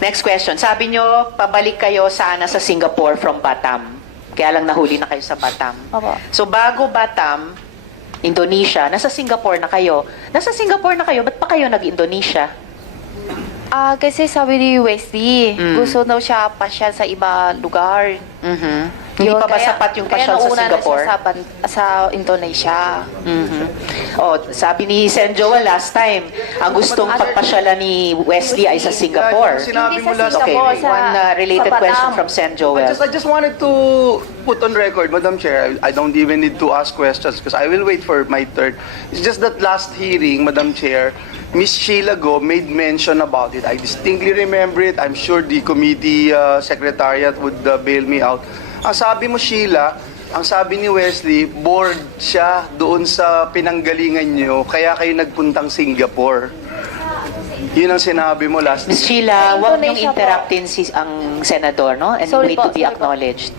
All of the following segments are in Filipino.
Next question. Sabi nyo, pabalik kayo sana sa Singapore from Batam. Kaya lang nahuli na kayo sa Batam. Opo. So bago Batam, Indonesia, nasa Singapore na kayo. Nasa Singapore na kayo, ba't pa kayo nag-Indonesia? Kasi sabi ni Wesley, Mm. gusto daw siya pasyal sa iba lugar. Hindi pa ba Kaya- sapat yung kaya pasyal sa nauna Singapore? Na siya sa Indonesia. Oh, sabi ni Sen Joel last time, ang gustong pagpasyalan ni Wesley ay sa Singapore. Sinabi Hindi mo sa last Okay, Singapore, one related sa Batam. question from Sen Joel. I just wanted to put on record, Madam Chair, I don't even need to ask questions because I will wait for my turn. It's just that last hearing, Madam Chair, Miss Sheila Go made mention about it. I distinctly remember it. I'm sure the committee secretariat would bail me out. Ang sabi mo, Sheila, ang sabi ni Wesley, bored siya doon sa pinanggalingan niyo, kaya kayo nagpuntang Singapore. Yun ang sinabi mo last Ms. Sheila, Sa huwag niyong Indonesia po. interruptin ang senador, no? And Sorry wait to po, be sorry po. acknowledged.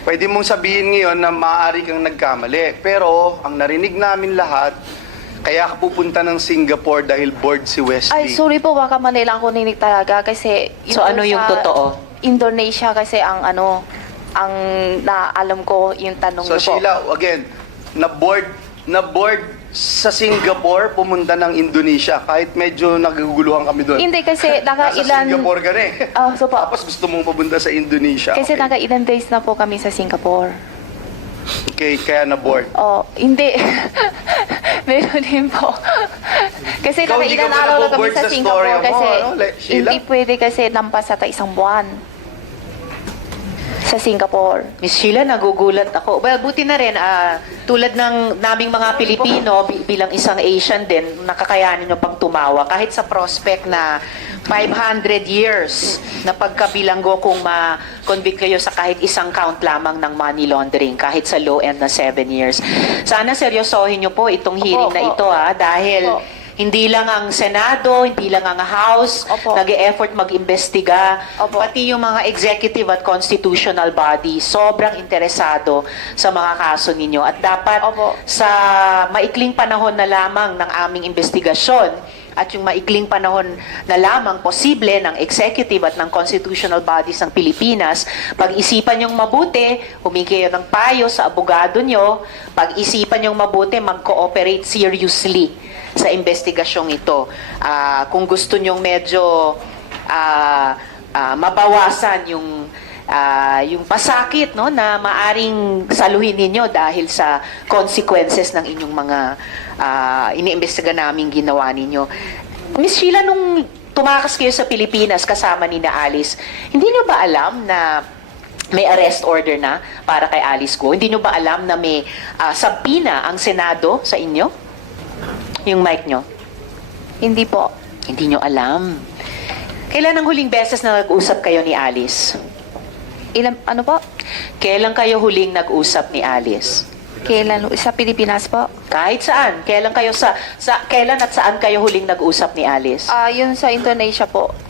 Pwede mong sabihin ngayon na maaari kang nagkamali. Pero, ang narinig namin lahat, kaya ka pupunta ng Singapore dahil bored si Ay, Wesley. sorry po, baka mali lang ako ninig talaga kasi... So, ano yung sa totoo? Indonesia kasi ang naalam ko yung tanong So, niyo po. Sheila, again, na-bored sa Singapore, pumunta ng Indonesia. Kahit medyo naguguluhan kami doon. Hindi kasi Nasa nakailan... Singapore ka rin. So po, Tapos gusto mong pupunta sa Indonesia. kasi Okay. nakailan days na po kami sa Singapore. Okay, kaya na-bored. Oh, hindi. Meron din po. Kasi Ikaw, hindi ka nakailan ba araw na kami naboboard sa sa Singapore storya mo, kasi ano, Sheila? hindi pwede kasi lampas sa isang buwan sa Singapore. Ms. Sheila, nagugulat ako. Well, buti na rin, tulad ng naming mga Pilipino, bilang isang Asian din, nakakayanin nyo pang tumawa. Kahit sa prospect na 500 years na pagkabilanggo kung ma-convict kayo sa kahit isang count lamang ng money laundering, kahit sa low end na 7 years. Sana seryosohin nyo po itong hearing na ito, dahil Opo. hindi lang ang Senado, hindi lang ang House, Opo. nag-e-effort mag-imbestiga, Opo. pati yung mga executive at constitutional body, sobrang interesado sa mga kaso ninyo. At dapat Opo. sa maikling panahon na lamang ng aming investigasyon, at yung maikling panahon na lamang posible ng executive at ng constitutional bodies ng Pilipinas, pag-isipan yung mabuti, humingi kayo ng payo sa abogado nyo, pag-isipan yung mabuti, mag-cooperate seriously sa investigasyong ito. Kung gusto nyong medyo mabawasan yung pasakit, no, na maaring saluhin ninyo dahil sa consequences ng inyong mga iniimbestiga naming ginawa ninyo. Miss Sheila, nung tumakas kayo sa Pilipinas kasama ni na Alice, hindi nyo ba alam na may arrest order na para kay Alice Go? Hindi nyo ba alam na may sabina ang Senado sa inyo? Yung mic nyo? Hindi po. Hindi nyo alam. Kailan ang huling beses na nag-usap kayo ni Alice? Ano po? Kailan kayo huling nag-usap ni Alice? Kailan? Sa Pilipinas po? Kahit saan. Kailan kayo kailan at saan kayo huling nag-usap ni Alice? Yun sa Indonesia po.